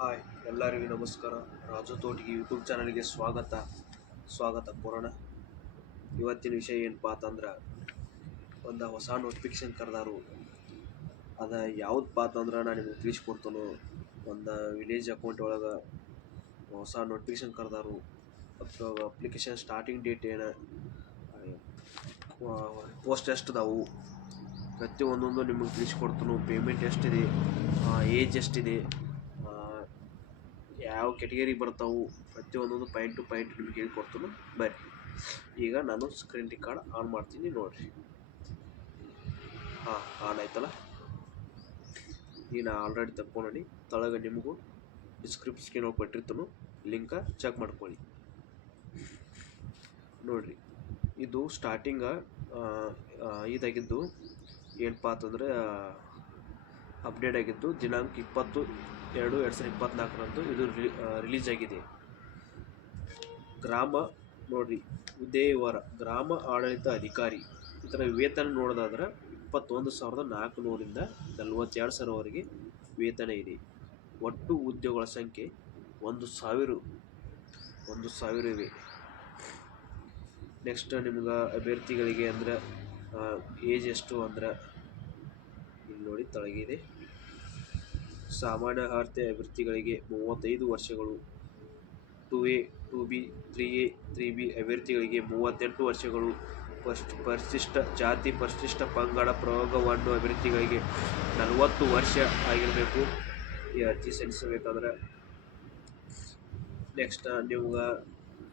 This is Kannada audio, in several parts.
ಹಾಯ್, ಎಲ್ಲರಿಗೂ ನಮಸ್ಕಾರ. ರಾಜು ತೋಟಿಗೆ ಯೂಟ್ಯೂಬ್ ಚಾನಲ್ಗೆ ಸ್ವಾಗತ. ಸ್ವಾಗತ ಕೊರೋಣ ಇವತ್ತಿನ ವಿಷಯ ಏನಪ್ಪ ಅಂತಂದ್ರೆ ಒಂದು ಹೊಸ ನೋಟಿಫಿಕೇಶನ್ ಕರೆದಾರು. ಅದು ಯಾವ್ದಪ್ಪ ಅಂತಂದ್ರೆ ನಾನು ನಿಮಗೆ ತಿಳಿಸ್ಕೊಡ್ತಾನು. ಒಂದು ವಿಲೇಜ್ ಅಕೌಂಟ್ ಒಳಗೆ ಹೊಸ ನೋಟಿಫಿಕೇಶನ್ ಕರೆದಾರು. ಅಪ್ಲಿಕೇಶನ್ ಸ್ಟಾರ್ಟಿಂಗ್ ಡೇಟ್ ಏನು ಪೋಸ್ಟ್ ಎಷ್ಟು ಅದಾವು. ಪ್ರತಿಯೊಂದೊಂದು ನಿಮಗೆ ತಿಳಿಸ್ಕೊಡ್ತಾನು. ಪೇಮೆಂಟ್ ಎಷ್ಟಿದೆ ಏಜ್ ಎಷ್ಟಿದೆ. ಯಾವ ಕೆಟಗರಿ ಬರ್ತಾವು ಪ್ರತಿಯೊಂದೊಂದು ಪಾಯಿಂಟ್ ಟು ಪಾಯಿಂಟ್ ನಿಮ್ಗೆ ಹೇಳ್ಕೊಡ್ತೀನಿ ಬರ್ರಿ. ಈಗ ನಾನು ಸ್ಕ್ರೀನ್ ರೆಕಾರ್ಡ್ ಆನ್ ಮಾಡ್ತೀನಿ ನೋಡಿರಿ. ಹಾಂ ಆನ್ ಆಯ್ತಲ್ಲ? ಈಗ ನಾ ಆಲ್ರೆಡಿ ತಕ್ಕೊಂಡಿ ತಳಗ ನಿಮಗೂ ಡಿಸ್ಕ್ರಿಪ್ಷನ್ ಕೊಟ್ಟಿರ್ತಾನು ಲಿಂಕ ಚೆಕ್ ಮಾಡ್ಕೊಳ್ಳಿ. ನೋಡಿರಿ, ಇದು ಸ್ಟಾರ್ಟಿಂಗ ಇದಾಗಿದ್ದು ಏನಪ್ಪ ಅಂತಂದರೆ ಅಪ್ಡೇಟ್ ಆಗಿದ್ದು ದಿನಾಂಕ ಇಪ್ಪತ್ತು ಎರಡು ಎರಡು ಸಾವಿರದ ಇಪ್ಪತ್ನಾಲ್ಕರಂದು ಇದು ರಿಲೀಸ್ ಆಗಿದೆ ಗ್ರಾಮ ನೋಡ್ರಿ ಉದಯವರ, ಗ್ರಾಮ ಆಡಳಿತ ಅಧಿಕಾರಿ. ಇದರ ವೇತನ ನೋಡೋದಾದ್ರೆ ಇಪ್ಪತ್ತೊಂದು ಸಾವಿರದ ನಾಲ್ಕುನೂರಿಂದ ನಲ್ವತ್ತೆರಡು ಸಾವಿರವರೆಗೆ ವೇತನ ಇದೆ. ಒಟ್ಟು ಉದ್ಯೋಗಗಳ ಸಂಖ್ಯೆ ಒಂದು ಸಾವಿರ ಒಂದು ಸಾವಿರ ಇವೆ. ನೆಕ್ಸ್ಟ್ ನಿಮ್ಗೆ ಅಭ್ಯರ್ಥಿಗಳಿಗೆ ಅಂದ್ರೆ ಏಜ್ ಎಷ್ಟು ಅಂದ್ರೆ, ಇಲ್ಲಿ ನೋಡಿ, ತಳಗಿದೆ. ಸಾಮಾನ್ಯ ಅರ್ಹತೆ ಅಭ್ಯರ್ಥಿಗಳಿಗೆ ಮೂವತ್ತೈದು ವರ್ಷಗಳು. Two A, two B, three A, three B ಅಭ್ಯರ್ಥಿಗಳಿಗೆ ಮೂವತ್ತೆಂಟು ವರ್ಷಗಳು. ಫಸ್ಟ್ ಪರಿಶಿಷ್ಟ ಜಾತಿ ಪರಿಶಿಷ್ಟ ಪಂಗಡ ಪ್ರಯೋಗವನ್ನು ಅಭ್ಯರ್ಥಿಗಳಿಗೆ ನಲವತ್ತು ವರ್ಷ ಆಗಿರಬೇಕು. ಈ ಅರ್ಜಿ ಸಲ್ಲಿಸಬೇಕಾದ್ರೆ ನೆಕ್ಸ್ಟ್ ನಿಮ್ಗೆ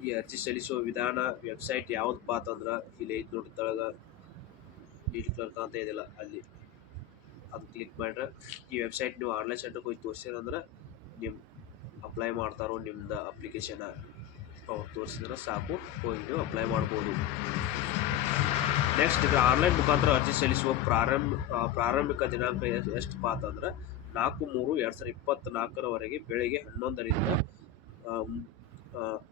ಈ ಅರ್ಜಿ ಸಲ್ಲಿಸುವ ವಿಧಾನ, ವೆಬ್ಸೈಟ್ ಯಾವ್ದಪ್ಪ ಅಂತಂದ್ರೆ ಇಲ್ಲಿ ಐದು ನೋಡಿ ತಳಗ ಕ್ಲರ್ಕ್ ಅಂತ ಇದೆಯಲ್ಲ ಅಲ್ಲಿ. ಅದು ಕ್ಲಿಕ್ ಮಾಡ್ರೆ ಈ ವೆಬ್ಸೈಟ್ ನೀವು ಆನ್ಲೈನ್ ಸೆಂಟರ್ಗೆ ಹೋಗಿ ತೋರಿಸಿರಂದ್ರೆ ನಿಮ್ಮ ಅಪ್ಲೈ ಮಾಡ್ತಾರೋ ನಿಮ್ದು ಅಪ್ಲಿಕೇಶನ್ ಅವ್ರು ತೋರಿಸಿದ್ರೆ ಸಾಕು, ಹೋಗಿ ನೀವು ಅಪ್ಲೈ ಮಾಡ್ಬೋದು. ನೆಕ್ಸ್ಟ್ ಇದು ಆನ್ಲೈನ್ ಮುಖಾಂತರ ಅರ್ಜಿ ಸಲ್ಲಿಸುವ ಪ್ರಾರಂಭ ಪ್ರಾರಂಭಿಕ ದಿನಾಂಕ ಎಷ್ಟು ಎಷ್ಟಪ್ಪ ಅಂತಂದ್ರೆ ನಾಲ್ಕು, ಮೂರು, ಎರಡು ಸಾವಿರದ ಇಪ್ಪತ್ತ್ನಾಲ್ಕರವರೆಗೆ ಬೆಳಗ್ಗೆ ಹನ್ನೊಂದರಿಂದ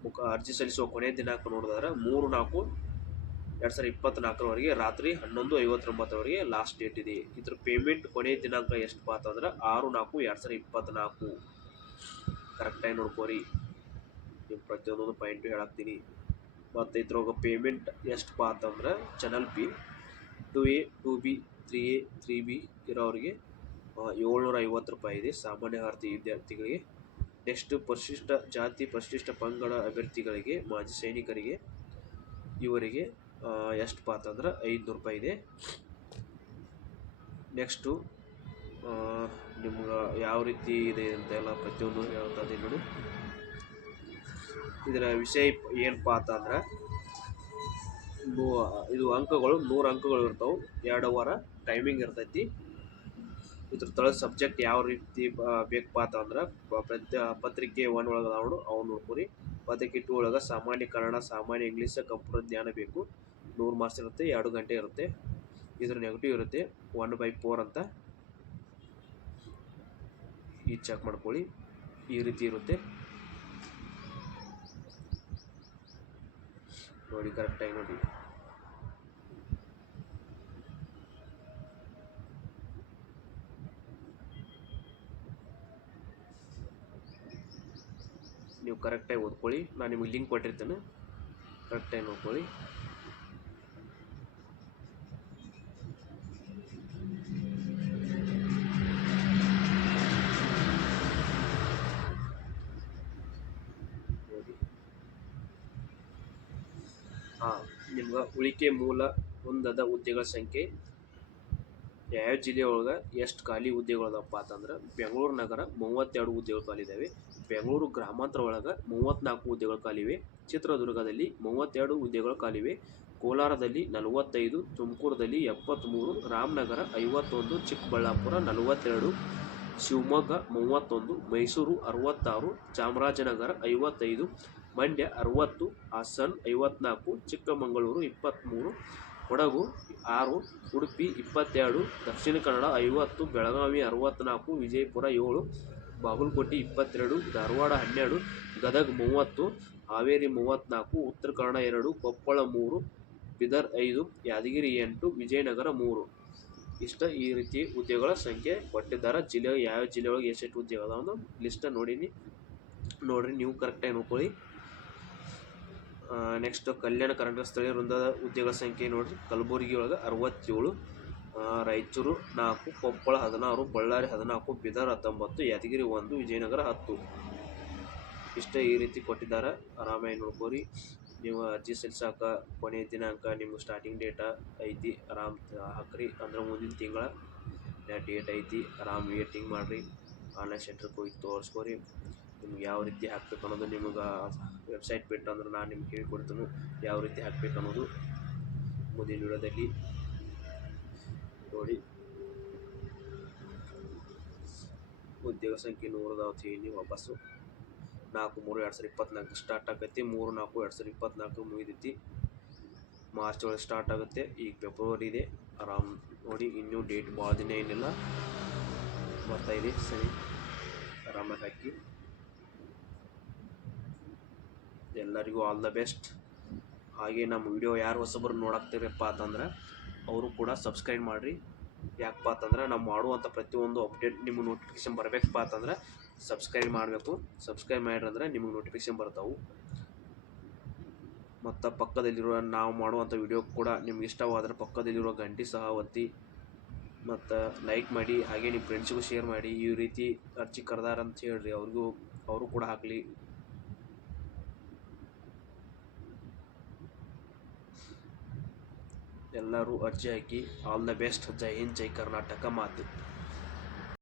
ಮುಖ, ಅರ್ಜಿ ಸಲ್ಲಿಸುವ ಕೊನೆಯ ದಿನಾಂಕ ನೋಡಿದ್ರೆ ಮೂರು, ನಾಲ್ಕು ಎರಡು ಸಾವಿರದ ಇಪ್ಪತ್ತ್ನಾಲ್ಕರವರೆಗೆ ರಾತ್ರಿ ಹನ್ನೊಂದು ಐವತ್ತೊಂಬತ್ತರವರೆಗೆ ಲಾಸ್ಟ್ ಡೇಟ್ ಇದೆ. ಇದ್ರ ಪೇಮೆಂಟ್ ಕೊನೆಯ ದಿನಾಂಕ ಎಷ್ಟು ಎಷ್ಟಪ್ಪ ಅಂತಂದ್ರೆ ಆರು ನಾಲ್ಕು ಎರಡು ಸಾವಿರದ ಇಪ್ಪತ್ತ್ನಾಲ್ಕು ಕರೆಕ್ಟಾಗಿ ನೋಡ್ಕೋರಿ. ನಿಮ್ಮ ಪ್ರತಿಯೊಂದೊಂದು ಪಾಯಿಂಟು ಹೇಳಾಕ್ತೀನಿ. ಮತ್ತು ಇದ್ರೊಳಗೆ ಪೇಮೆಂಟ್ ಎಷ್ಟು ಎಷ್ಟಪ್ಪ ಅಂತಂದ್ರೆ channel P two A two B three A three B ಇರೋರಿಗೆ ಏಳ್ನೂರ ಐವತ್ತು ರೂಪಾಯಿ ಇದೆ ಸಾಮಾನ್ಯ ಅರ್ಹತೆ ವಿದ್ಯಾರ್ಥಿಗಳಿಗೆ. ನೆಕ್ಸ್ಟ್ ಪರಿಶಿಷ್ಟ ಜಾತಿ ಪರಿಶಿಷ್ಟ ಪಂಗಡ ಅಭ್ಯರ್ಥಿಗಳಿಗೆ, ಮಾಜಿ ಸೈನಿಕರಿಗೆ, ಇವರಿಗೆ ಎಷ್ಟಪ್ಪ ಅಂದ್ರೆ? ಐದುನೂರು ರೂಪಾಯಿ ಇದೆ. ನೆಕ್ಸ್ಟು ನಿಮ್ಗೆ ಯಾವ ರೀತಿ ಇದೆ ಅಂತ ಎಲ್ಲ ಪ್ರತಿಯೊಂದು ಹೇಳ್ತಾ ಇದ್ದೀನಿ ನೋಡಿ. ಇದರ ವಿಷಯ ಏನಪ್ಪ ಅಂತಂದ್ರೆ ನೂ, ಇದು ಅಂಕಗಳು, ನೂರು ಅಂಕಗಳು ಇರ್ತಾವೆ. ಎರಡು ವಾರ ಟೈಮಿಂಗ್ ಇರ್ತೈತಿ. ಇದ್ರ ತಳ ಸಬ್ಜೆಕ್ಟ್ ಯಾವ ರೀತಿ ಬೇಕಪ್ಪ ಅಂತಂದ್ರೆ ಪ್ರತಿ ಪತ್ರಿಕೆ ಒನ್ ಒಳಗೆ ಅವನು ಅವ್ನು ನೋಡ್ಕೊರಿ. ಪತ್ರಿಕೆ ಟೂ ಒಳಗೆ ಸಾಮಾನ್ಯ ಕನ್ನಡ ಸಾಮಾನ್ಯ ಇಂಗ್ಲೀಷ್ ಕಂಪ್ಯೂಟರ್ ಜ್ಞಾನ ಬೇಕು. ನೂರು ಮಾರ್ಕ್ಸ್ ಇರುತ್ತೆ, ಎರಡು ಗಂಟೆ ಇರುತ್ತೆ. ಇದರ ನೆಗೆಟಿವ್ ಇರುತ್ತೆ. ಒನ್ ಬೈ ಫೋರ್ ಅಂತ ಈ ಚೆಕ್ ಮಾಡ್ಕೊಳ್ಳಿ. ಈ ರೀತಿ ಇರುತ್ತೆ. ನೋಡಿ ಕರೆಕ್ಟಾಗಿ ನೋಡಿ ನೀವು ಕರೆಕ್ಟಾಗಿ ಓದ್ಕೊಳ್ಳಿ. ನಾನು ನಿಮಗೆ ಲಿಂಕ್ ಕೊಟ್ಟಿರ್ತೇನೆ. ಕರೆಕ್ಟಾಗಿ ನೋಡ್ಕೊಳ್ಳಿ. ನಿಮ್ಗೆ ಉಳಿಕೆ ಮೂಲ ಹೊಂದದ ಹುದ್ದೆಗಳ ಸಂಖ್ಯೆ. ಯಾವ ಜಿಲ್ಲೆ ಒಳಗೆ ಎಷ್ಟು ಖಾಲಿ ಹುದ್ದೆಗಳದಪ್ಪ ಅಂತಂದ್ರೆ ಬೆಂಗಳೂರು ನಗರ ಮೂವತ್ತೆರಡು ಹುದ್ದೆಗಳು ಖಾಲಿ ಬೆಂಗಳೂರು ಗ್ರಾಮಾಂತರ ಒಳಗೆ ಮೂವತ್ತ್ನಾಲ್ಕು ಹುದ್ದೆಗಳು ಖಾಲಿವೆ. ಚಿತ್ರದುರ್ಗದಲ್ಲಿ ಮೂವತ್ತೆರಡು ಹುದ್ದೆಗಳು ಖಾಲಿವೆ. ಕೋಲಾರದಲ್ಲಿ ನಲವತ್ತೈದು, ತುಮಕೂರದಲ್ಲಿ ಎಪ್ಪತ್ತ್ಮೂರು ರಾಮನಗರ ಐವತ್ತೊಂದು, ಚಿಕ್ಕಬಳ್ಳಾಪುರ ನಲವತ್ತೆರಡು, ಶಿವಮೊಗ್ಗ ಮೂವತ್ತೊಂದು, ಮೈಸೂರು ಅರವತ್ತಾರು, ಚಾಮರಾಜನಗರ ಐವತ್ತೈದು ಮಂಡ್ಯ ಅರವತ್ತು, ಹಾಸನ್ ಐವತ್ನಾಲ್ಕು, ಚಿಕ್ಕಮಗಳೂರು ಇಪ್ಪತ್ತ್ಮೂರು ಕೊಡಗು ಆರು, ಉಡುಪಿ ಇಪ್ಪತ್ತೆರಡು, ದಕ್ಷಿಣ ಕನ್ನಡ ಐವತ್ತು, ಬೆಳಗಾವಿ ಅರವತ್ತ್ನಾಲ್ಕು ವಿಜಯಪುರ ಏಳು, ಬಾಗಲಕೋಟೆ ಇಪ್ಪತ್ತೆರಡು, ಧಾರವಾಡ ಹನ್ನೆರಡು, ಗದಗ ಮೂವತ್ತು, ಹಾವೇರಿ ಮೂವತ್ತ್ನಾಲ್ಕು ಉತ್ತರ ಕನ್ನಡ ಎರಡು, ಕೊಪ್ಪಳ ಮೂರು, ಬಿದರ್ ಐದು, ಯಾದಗಿರಿ ಎಂಟು, ವಿಜಯನಗರ ಮೂರು. ಇಷ್ಟ ಈ ರೀತಿ ಉದ್ಯೋಗಗಳ ಸಂಖ್ಯೆ ಕೊಟ್ಟಿದ್ದಾರೆ. ಜಿಲ್ಲೆ ಯಾವ ಜಿಲ್ಲೆ ಒಳಗೆ ಎಷ್ಟೆಷ್ಟು ಉದ್ಯೋಗ ಅದಾವ ಅನ್ನೋ ಲಿಸ್ಟ್ ನೋಡೀನಿ. ನೋಡ್ರಿ, ನೀವು ಕರೆಕ್ಟಾಗಿ ನೋಡ್ಕೊಳ್ಳಿ. ನೆಕ್ಸ್ಟ್ ಕಲ್ಯಾಣ ಕರ್ನಾಟಕ ಸ್ಥಳೀಯ ವೃಂದದ ಉದ್ಯೋಗ ಸಂಖ್ಯೆ ನೋಡಿರಿ. ಕಲಬುರಗಿ ಒಳಗೆ ಅರವತ್ತೇಳು ರಾಯಚೂರು ನಾಲ್ಕು, ಕೊಪ್ಪಳ ಹದಿನಾರು, ಬಳ್ಳಾರಿ ಹದಿನಾಲ್ಕು, ಬೀದರ್ ಹತ್ತೊಂಬತ್ತು, ಯಾದಗಿರಿ ಒಂದು, ವಿಜಯನಗರ ಹತ್ತು. ಇಷ್ಟೇ ಈ ರೀತಿ ಕೊಟ್ಟಿದ್ದಾರೆ. ಆರಾಮಾಗಿ ನೋಡ್ಕೋರಿ. ನೀವು ಅರ್ಜಿ ಸಲ್ಲಿಸಾಕ ಕೊನೆಯ ದಿನಾಂಕ ನಿಮ್ಗೆ ಸ್ಟಾರ್ಟಿಂಗ್ ಡೇಟ ಐತಿ, ಆರಾಮ್ ಹಾಕ್ರಿ. ಅಂದ್ರೆ ಮುಂದಿನ ತಿಂಗಳ ಡೇಟ್ ಐತಿ ಆರಾಮ್ ವೇಟಿಂಗ್ ಮಾಡಿರಿ. ಆನ್ಲೈನ್ ಸೆಂಟ್ರಿಗೆ ಹೋಗಿ ತೋರಿಸ್ಕೋರಿ. ನಿಮ್ಗೆ ಯಾವ ರೀತಿ ಹಾಕ್ಬೇಕು ಅನ್ನೋದು ನಿಮಗೆ ವೆಬ್ಸೈಟ್ ಬಿಟ್ಟು ಅಂದ್ರೆ ನಾನು ನಿಮ್ಗೆ ಹೇಳ್ಕೊಡ್ತೀನಿ, ಯಾವ ರೀತಿ ಹಾಕ್ಬೇಕು ಅನ್ನೋದು ಮುಂದಿನ ವಿಡಿಯೋದಲ್ಲಿ ನೋಡಿ. ಉದ್ಯೋಗ ಸಂಖ್ಯೆ ನೂರದಾವತ್ತು ಹೇಳಿ ವಾಪಸ್ಸು ನಾಲ್ಕು, ಮೂರು, ಎರಡು ಸಾವಿರ ಇಪ್ಪತ್ನಾಲ್ಕು. ಸ್ಟಾರ್ಟ್ ಆಗತ್ತೆ, ಮೂರು, ನಾಲ್ಕು, ಎರಡು ಸಾವಿರ ಇಪ್ಪತ್ನಾಲ್ಕು ಮುಗಿದೈತಿ ಮಾರ್ಚ್ ಒಳಗೆ ಸ್ಟಾರ್ಟ್ ಆಗುತ್ತೆ, ಈಗ ಫೆಬ್ರವರಿ ಇದೆ. ಆರಾಮ್ ನೋಡಿ, ಇನ್ನೂ ಡೇಟ್ ಭಾಳ ದಿನ ಏನಿಲ್ಲ. ಬರ್ತಾಯಿದೆ ಸರಿ. ಆರಾಮಾಗಿ ಹಾಕಿ. ಎಲ್ಲರಿಗೂ ಆಲ್ ದ ಬೆಸ್ಟ್ ಹಾಗೆ ನಮ್ಮ ವಿಡಿಯೋ ಯಾರು ಹೊಸಬ್ರು ನೋಡಾಕ್ತಿರಪ್ಪ ಅಂತಂದ್ರೆ, ಅವರು ಕೂಡ ಸಬ್ಸ್ಕ್ರೈಬ್ ಮಾಡಿರಿ. ಯಾಕಪ್ಪ ಅಂತಂದ್ರೆ, ನಾವು ಮಾಡುವಂಥ ಪ್ರತಿಯೊಂದು ಅಪ್ಡೇಟ್ ನಿಮಗೆ ನೋಟಿಫಿಕೇಶನ್ ಬರಬೇಕಪ್ಪ ಅಂತಂದ್ರೆ ಸಬ್ಸ್ಕ್ರೈಬ್ ಮಾಡಬೇಕು. ಸಬ್ಸ್ಕ್ರೈಬ್ ಮಾಡಿರಂದ್ರೆ ನಿಮಗೆ ನೋಟಿಫಿಕೇಶನ್ ಬರ್ತಾವೆ. ಮತ್ತು ಪಕ್ಕದಲ್ಲಿರುವ ನಾವು ಮಾಡುವಂಥ ವಿಡಿಯೋ ಕೂಡ ನಿಮ್ಗೆ ಇಷ್ಟವಾದರೆ ಪಕ್ಕದಲ್ಲಿರುವ ಗಂಟೆ ಸಹ ಒತ್ತಿ. ಮತ್ತು ಲೈಕ್ ಮಾಡಿ, ಹಾಗೆ ನಿಮ್ಮ ಫ್ರೆಂಡ್ಸಿಗೂ ಶೇರ್ ಮಾಡಿ. ಈ ರೀತಿ ಅರ್ಜಿ ಕರೆದಾರಂತ ಹೇಳ್ರಿ. ಅವ್ರಿಗೂ, ಅವರು ಕೂಡ ಹಾಕಲಿ. ಎಲ್ಲರೂ ಅರ್ಜಿ ಹಾಕಿ all the best Jai Hind Jai Karnataka ಮಾತು.